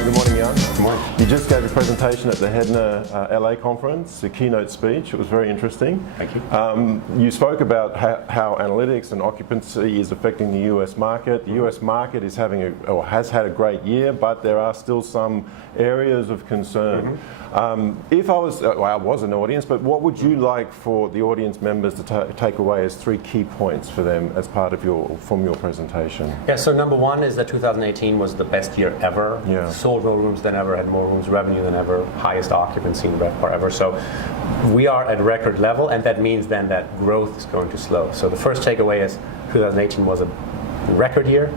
Hi, good morning, Jan. Good morning. You just gave a presentation at the HEDNA LA conference, a keynote speech. It was very interesting. Thank you. You spoke about how analytics and occupancy is affecting the US market. The US market is has had a great year, but there are still some areas of concern. If I was an audience, but what would you like for the audience members to take away as 3 key points for them as part of from your presentation? Yeah, so number one is that 2018 was the best year ever. Yeah. Sold more rooms than ever, had more rooms revenue than ever, highest occupancy in RevPAR ever. So we are at record level, and that means then that growth is going to slow. So the first takeaway is 2018 was a record year.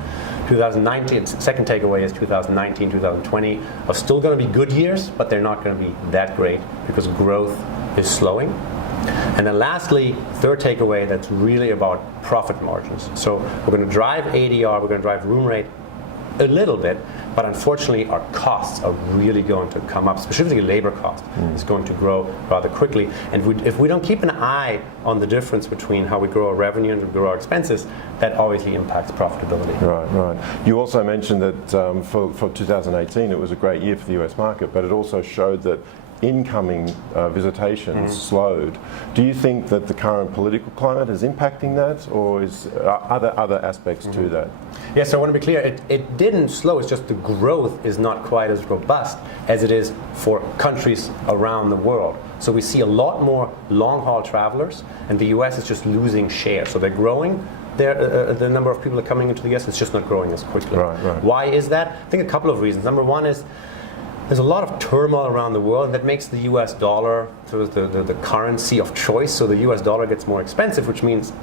2019, second takeaway is 2019, 2020 are still going to be good years, but they're not going to be that great because growth is slowing. And then lastly, third takeaway, that's really about profit margins. So we're going to drive ADR, we're going to drive room rate a little bit, but unfortunately our costs are really going to come up, specifically labor cost is going to grow rather quickly. And if we don't keep an eye on the difference between how we grow our revenue and we grow our expenses, that obviously impacts profitability. Right. You also mentioned that for 2018 it was a great year for the US market, but it also showed that incoming visitations slowed. Do you think that the current political climate is impacting that, or is other aspects to that? Yeah, so I want to be clear, it didn't slow, it's just the growth is not quite as robust as it is for countries around the world. So we see a lot more long-haul travelers, and the US is just losing share. So they're growing, the number of people that are coming into the US, it's just not growing as quickly. Right. Why is that? I think a couple of reasons. Number one is there's a lot of turmoil around the world, and that makes the US dollar sort of the currency of choice. So the US dollar gets more expensive, which means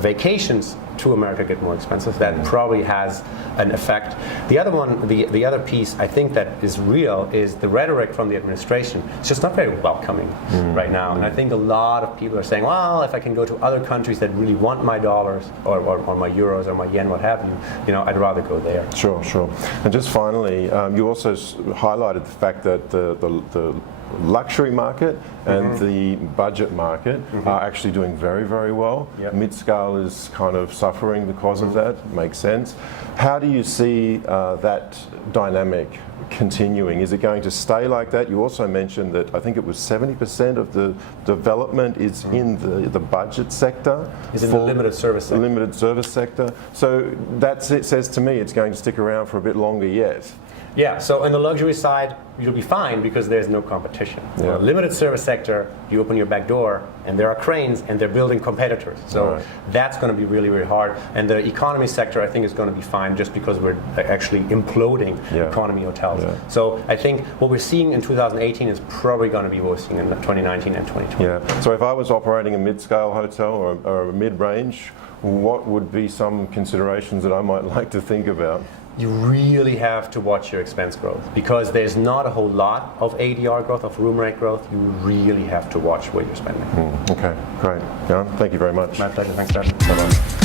vacations to America get more expensive. That probably has an effect. The other one, the other piece I think that is real is the rhetoric from the administration. It's just not very welcoming right now. And I think a lot of people are saying, well, if I can go to other countries that really want my dollars or my euros or my yen, what have you, I'd rather go there. Sure. And just finally, you also highlighted the fact that the luxury market and the budget market are actually doing very, very well. Yep. Mid-scale is kind of suffering because of that. Makes sense. How do you see that dynamic continuing? Is it going to stay like that? You also mentioned that I think it was 70% of the development is in the budget sector. Is in the limited service sector. Limited service sector. So that says to me it's going to stick around for a bit longer yet. Yeah, so on the luxury side, you'll be fine because there's no competition. Yeah. Limited service sector, you open your back door and there are cranes and they're building competitors. So that's going to be really, really hard. And the economy sector, I think, is going to be fine just because we're actually imploding economy hotels. Yeah. So I think what we're seeing in 2018 is probably going to be what we're seeing in 2019 and 2020. Yeah. So if I was operating a mid-scale hotel or a mid-range, what would be some considerations that I might like to think about? You really have to watch your expense growth because there's not a whole lot of ADR growth, of room rate growth. You really have to watch what you're spending. Okay, great. Jan, thank you very much. My pleasure. Thanks, Dad. Bye-bye.